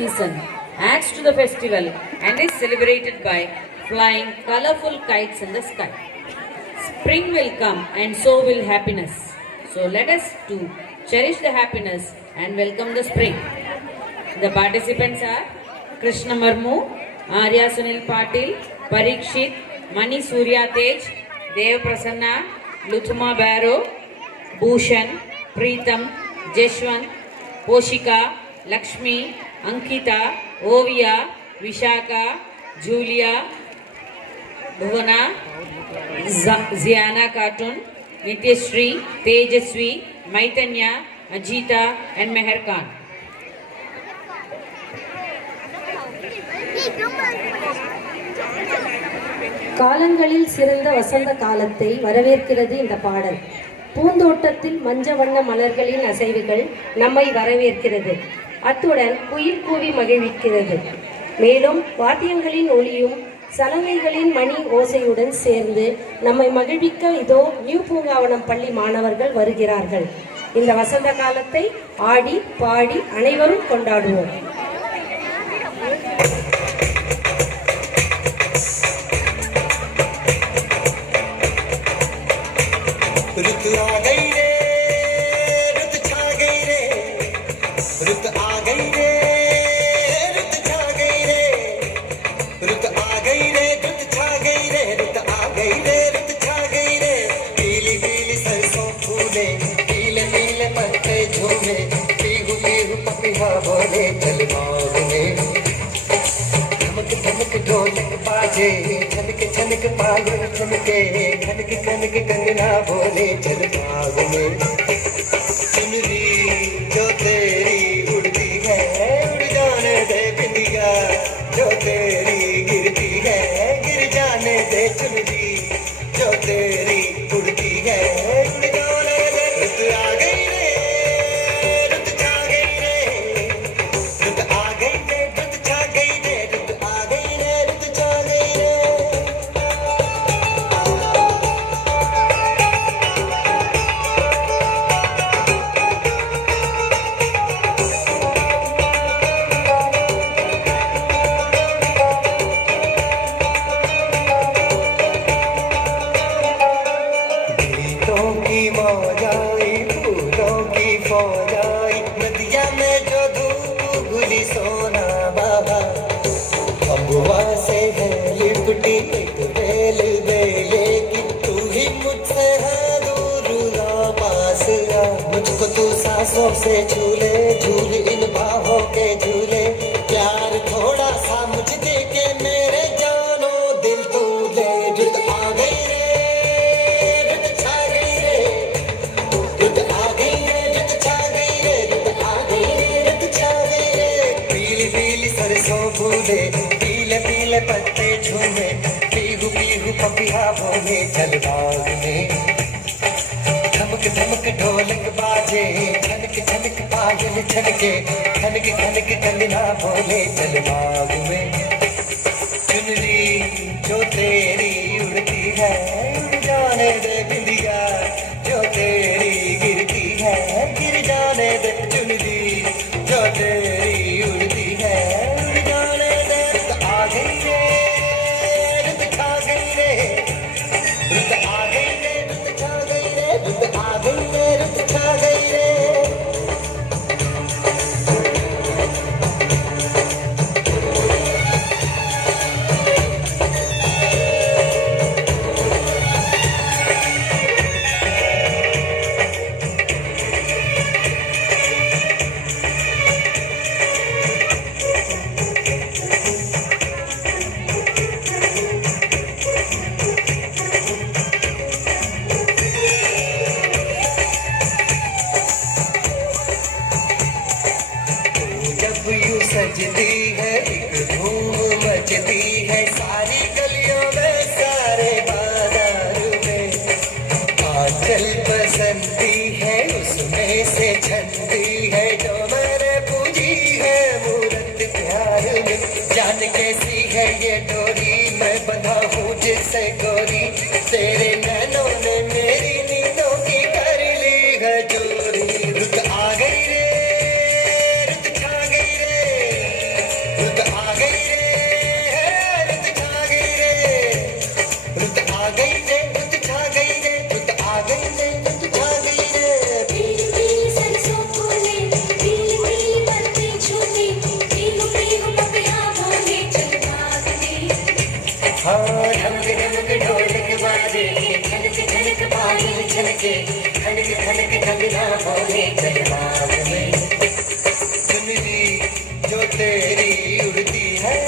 season adds to the festival and is celebrated by flying colorful kites in the sky. Spring will come and so will happiness. So let us too cherish the happiness and welcome the spring. The participants are Krishna Marmu, Arya Sunil Patil, Parikshit, Mani Surya Tej, Dev Prasanna, Luthuma Barrow, Bhushan, Preetham, Jeshwant, Poshika, Lakshmi, Ankita, Ovia, Vishaka, Julia, Bhuvana, Ziana Khatun, Nityashree, Tejaswi, Maitanya, Ajita and Meher Khan. காலங்களில் சிறந்த வசந்த காலத்தை வரவேற்கிறது இந்த பாடல். பூந்தோட்டத்தில் மஞ்ச வண்ண மலர்களின் அசைவுகள் நம்மை வரவேற்கிறது. அத்துடன் குயில் கூவி மகிழ்விக்கிறது. மேலும் வாத்தியங்களின் ஒளியும் சலங்கைகளின் மணி ஓசையுடன் சேர்ந்து நம்மை மகிழ்விக்க இதோ நியூ பூங்காவனம் பள்ளி மாணவர்கள் வருகிறார்கள். இந்த வசந்த காலத்தை ஆடி பாடி அனைவரும் கொண்டாடுவோம். रुत आ गई रे, रुत छा गई रे, रुत आ गई रे, रुत छा गई रे, रुत आ गई रे, रुत छा गई रे, रुत आ गई रे, रुत छा गई रे। पीली पीली सरसों फूले, पीले पीले पत्ते झूमे, पीहू पीहू पपीहा बोले चल मार में। धमक धमक ढोलक बाजे, छनक छनक पायल चमके, खनक खनक कंगना बोले चल बाग में। चुनरी जो तेरी उड़ती है उड़ जाने दे बिंदिया, जो तेरी गिरती है गिर जाने दे चुनरी, जो तेरी उड़ती है उड़ जाने दे। रुत आ गई रे, रुत छा गई रे, रुत आ गई रे, रुत छा गई रे, रुत आ गई रे, रुत छा गई रे। गीतों की मौज आई, फूलों की फौज आई, नदिया में जो धूप घुली सोना बाबा। अबुआ से है लिपटी एक बेल बेले की, तू ही मुझसे है दूर ना पास आ। मुझको तू सांसों से झूले, झूल इन बाहों के झूले। प्यार थोड़ा सा मुझ दे के मेरे जानो दिल तू ले। रुत आ गई रे, रुत छा गई रे, रुत आ गई रे, रुत छा गई रे, रुत आ गई रे, रुत छा गई रे। पीली पीली सरसों फूले, पीले पीले पत्ते झूमे, पीहू पीहू पपीहा बोले चल बाग में। धमक धमक ढोलक बाजे, खनक खनक पायल छनके, खनक खनक कंगना बोले चल बाग में। चुनरी जो तेरी उड़ती है उड़ जाने दे बिंदिया, जो तेरी गिरती है गिर जाने दे चुनरी, जो तेरी उड़ती है उड़ जाने दे। रुत आ गई रे, रुत छा गई रे, रुत आ गई रे, रुत छा गई रे, रुत आ गई रे, रुत छा गई रे। जब यूं सजती है एक धूम मचती है, सारी गलियों में सारे बाजार में। आंचल बसंती है उसमें से छनती है, जो मैंने पूजी है मूरत प्यार में। जान कैसी है ये डोरी, मैं बंधा हूँ जिससे गोरी, तेरे नैनों ने मेरी नींदों की कर ली है चोरी। रुत आ गई रे, रुत छा गई रे, रुत आ गई रे, रुत छा गई रे, रुत आ गई रे, रुत छा गई रे, रुत आ गई रे, रुत छा गई रे। पीली पीली सरसों फूले, पीली पीली पत्ते झूले, पीलू पीलू पपिया बोले, चल भाग रे। हाँ ढमक ढमक ढोलक बाजे, खनक खनक पायल छलके, खनक खनक कंगना बोले, चल भाग में। चुनरी जो तेरी उड़ती है